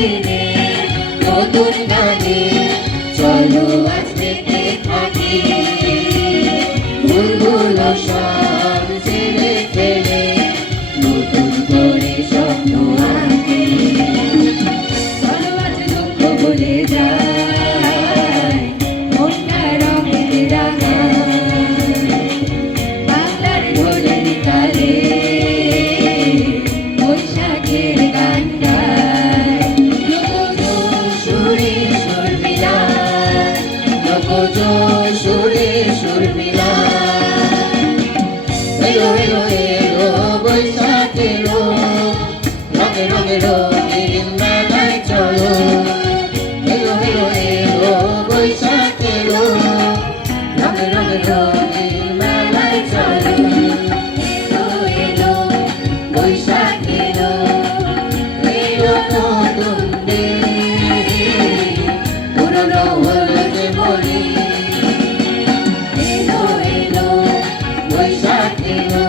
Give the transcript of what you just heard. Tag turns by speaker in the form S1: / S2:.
S1: দিনে নতুন গানে চলো আজ হলো যে